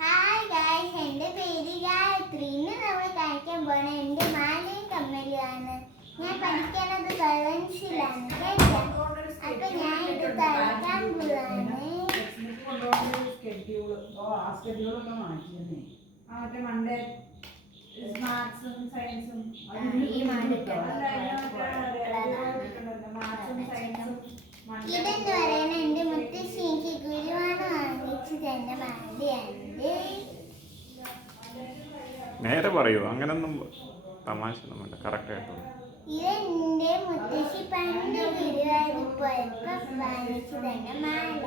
Hi guys, എൻ്റെ പേര് ഗായത്രി. ഇന്ന് നമ്മൾ കഴിക്കാൻ പോണ എൻ്റെ മാലയും കമ്മലുമാണ്. ഞാൻ പഠിക്കുന്നത് സയൻസിലാണ് കേട്ടോ. അപ്പൊ ഞാൻ ഇത് കഴിക്കാൻ പോവാണ്. ഇതെന്ന് പറയുന്ന എൻ്റെ മുത്തശ്ശി എനിക്ക് ഗുരുവാണ് വാങ്ങിച്ചു തന്ന മാലയാണ്. നേരെ പറയൂ, അങ്ങനൊന്നും തമാശ ഒന്നും കറക്റ്റ് ആയിട്ട്. ഇതെന്റെ മുത്തശ്ശി പണ്ട് ഗുരുവായൂർ പോയപ്പോ വാങ്ങിച്ചു തന്ന മാല.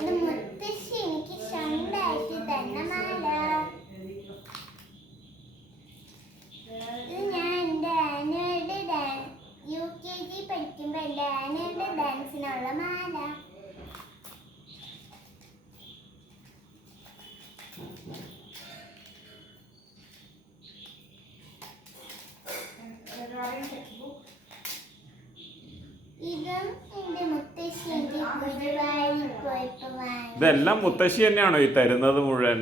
ഇത് മുത്തശ്ശി എനിക്ക് സ്വന്തമായിട്ട് തന്ന മാല. ഇത് ഞാൻ എൻ്റെ ആനുവൽ UKG പഠിക്കുമ്പോൾ എൻ്റെ ആനുവൽ ഡാൻസിനുള്ള മാല. ഇതെല്ലാം മുത്തശ്ശി തന്നെയാണോ ഈ തരുന്നത് മുഴുവൻ?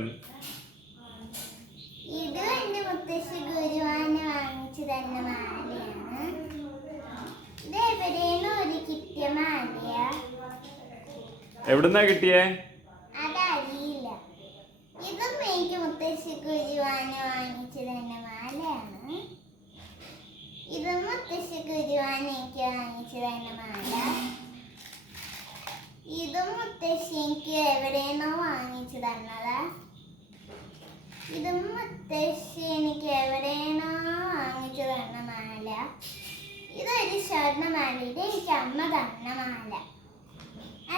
ഇത് എന്റെ മുത്തശ്ശി ഗുരുവാന് വാങ്ങിച്ചു തന്ന മാലയാണ്. ഇത് എവിടെയെങ്കിലും ഒരു കിട്ടിയ മാലയാ. എവിടുന്നാ കിട്ടിയേ? അതറിയില്ല. ഇതും എനിക്ക് മുത്തശ്ശി ഗുരുവാന് വാങ്ങിച്ചു തന്ന മാലയാണ്. ഇതും മുത്തശ്ശി ഗുരുവാന് എനിക്ക് വാങ്ങിച്ചു തന്ന മാല. ഇതും മുത്തശ്ശി എനിക്ക് എവിടെയെന്നോ വാങ്ങിച്ചു തന്നതാ. ഇതും മുത്തശ്ശി എനിക്ക് എവിടെയെന്നോ വാങ്ങിച്ചു തന്ന മാല. ഇതൊരു സ്വർണ്ണമാല. ഇത് എനിക്ക് അമ്മ തന്ന മാല.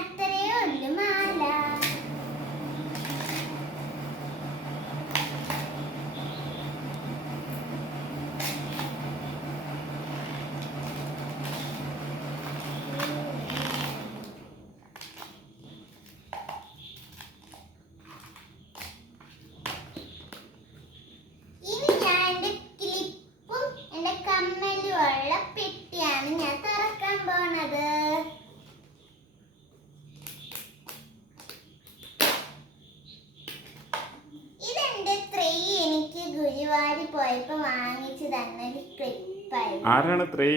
അത്രയേ ഉള്ളു മാല. പെട്ടിയാണ് ഞാൻ തുറക്കാൻ പോണത്. ഇതെന്റെ ത്രൈ എനിക്ക് ഗുരുവായൂർ പോയപ്പോ വാങ്ങിച്ചു തന്ന ഒരു ക്ലിപ്പായിരുന്നു. ആരാണ് ത്രൈ?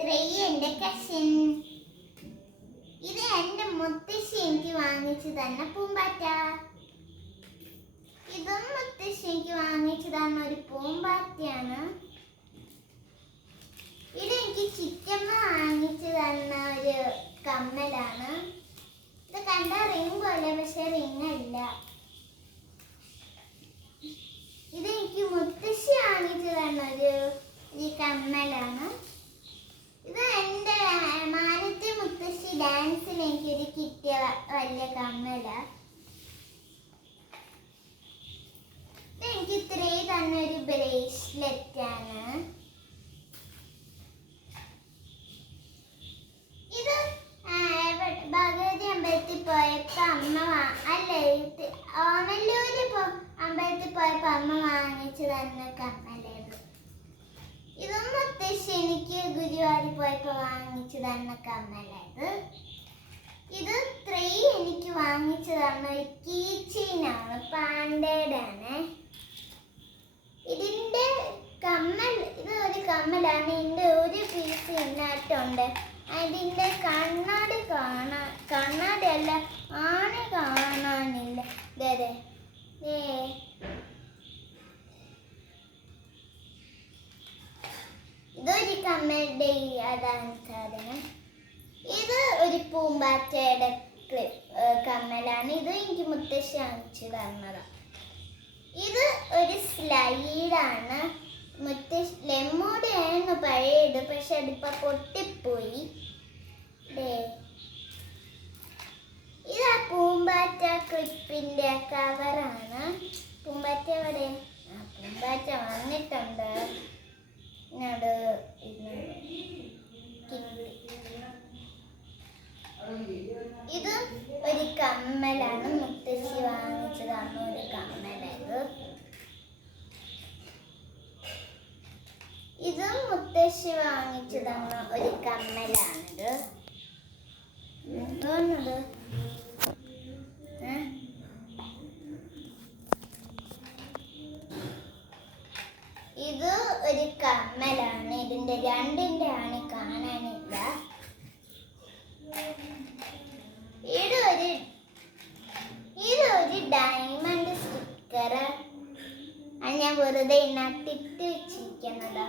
ത്രൈ എന്റെ കസിൻ. ഇത് എന്റെ മുത്തശ്ശി എനിക്ക് വാങ്ങിച്ചു തന്ന പൂമ്പാറ്റ. ഇതും മുത്തശ്ശി എനിക്ക് വാങ്ങിച്ചു തന്ന ഒരു പൂമ്പാറ്റയാണ്. ഇത് എനിക്ക് ചിറ്റമ്മ വാങ്ങിച്ചു തന്ന ഒരു കമ്മലാണ്. ഇത് കണ്ട റിംഗ് പോലെ, പക്ഷെ റിംഗ് അല്ല. ഇത് എനിക്ക് മുത്തശ്ശി വാങ്ങിച്ചു തന്ന ഒരു കമ്മലാണ്. ഇത് എൻ്റെ മാനത്തെ മുത്തശ്ശി ഡാൻസിന് എനിക്കൊരു കിട്ടിയ വലിയ കമ്മല. ഇത് എനിക്ക് ഇത്രയും തന്നെ ഒരു ബ്രേസ്ലെറ്റ് ആണ്. ഇത് ഭഗവതി അമ്പലത്തിൽ പോയപ്പോ അമ്മ ഓമല്ലൂര് അമ്പലത്തിൽ പോയപ്പോ അമ്മ വാങ്ങിച്ചു തന്ന കമ്മലേത്. ഇതും മുത്തശ്ശി എനിക്ക് ഗുരുവായൂർ പോയപ്പോ വാങ്ങിച്ചു തന്ന കമ്മലേത്. ഇത് ത്രൈ എനിക്ക് വാങ്ങിച്ചു തന്ന ഒരു കീച്ചെയിനാണ്, പാണ്ടയുടെ ആണ്. ഇതിന്റെ കമ്മൽ, ഇത് ഒരു കമ്മലാണ്. ഇതിന്റെ ഒരു പീസ് ഇതിനകത്തുണ്ട്. അതിന്റെ കണ്ണാടി കണ്ണാടി അല്ല, ആണി കാണാനില്ല. ഇതൊരു കമ്മലുടെ അതാണ് സാധനം. ഇത് ഒരു പൂമ്പാറ്റയുടെ കമ്മലാണ്. ഇത് എനിക്ക് മുത്തശ്ശി വാങ്ങിച്ചു തന്നതാണ്. ഇത് ഒരു സ്ലൈഡാണ്. മുത്തശ്ശി ലെമ്മൂടെയായിരുന്നു പഴയത്, പക്ഷെ അതിപ്പോ പൊട്ടിപ്പോയി. ഇത് ആ പൂമ്പാറ്റ ക്ലിപ്പിന്റെ കവറാണ്. പൂമ്പാറ്റ എവിടെ? പൂമ്പാറ്റ വന്നിട്ടുണ്ട്. ഇത് ഒരു കമ്മലാണ്. മുത്തശ്ശി വാങ്ങിച്ചു തന്ന ഒരു കമ്മലത്. ഇതും മുത്തശ്ശി വാങ്ങിച്ചു തന്ന ഒരു കമ്മലാണിത്. അത് ഇത് ഒരു കമ്മലാണ്. ഇതിന്റെ രണ്ടിന്റെ ആണ് കാണാനില്ല. ഇതൊരു ഡയമണ്ട് സ്റ്റിക്കർ. അത് ഞാൻ വെറുതെ നട്ടിട്ട് വെച്ചിരിക്കുന്നതാ.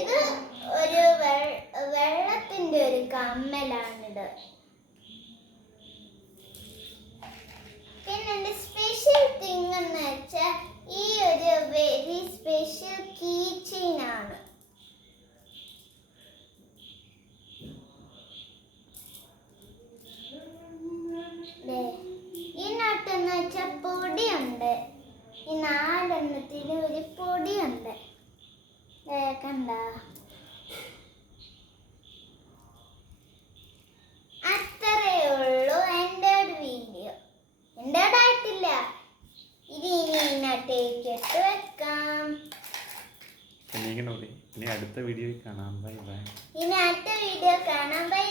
ഇത് ഒരു വെള്ളത്തിന്റെ ഒരു കമ്മലാണിത്. പിന്നെ എന്റെ സ്പെഷ്യൽ തിങ് എന്ന് വെച്ചാൽ ഈ ഒരു വെരി സ്പെഷ്യൽ കീ ചെയിൻ ആണ്. ഇതിനകത്തെന്ന് വെച്ചാൽ പൊടിയുണ്ട്. ഈ 4 എണ്ണത്തിന് ഒരു പൊടിയുണ്ട്. കണ്ട അത്രേ ഉള്ളൂ എൻ്റെ ഒരു വീഡിയോ. എൻ്റെതായിട്ടില്ല. ഇത് ഇനി ഇതിനകത്തേക്ക് ഇട്ട് വെക്കാം. ഇനി അടുത്ത വീഡിയോയിൽ കാണാം. Bye bye. ഇനി അടുത്ത വീഡിയോ കാണാം. ബൈ.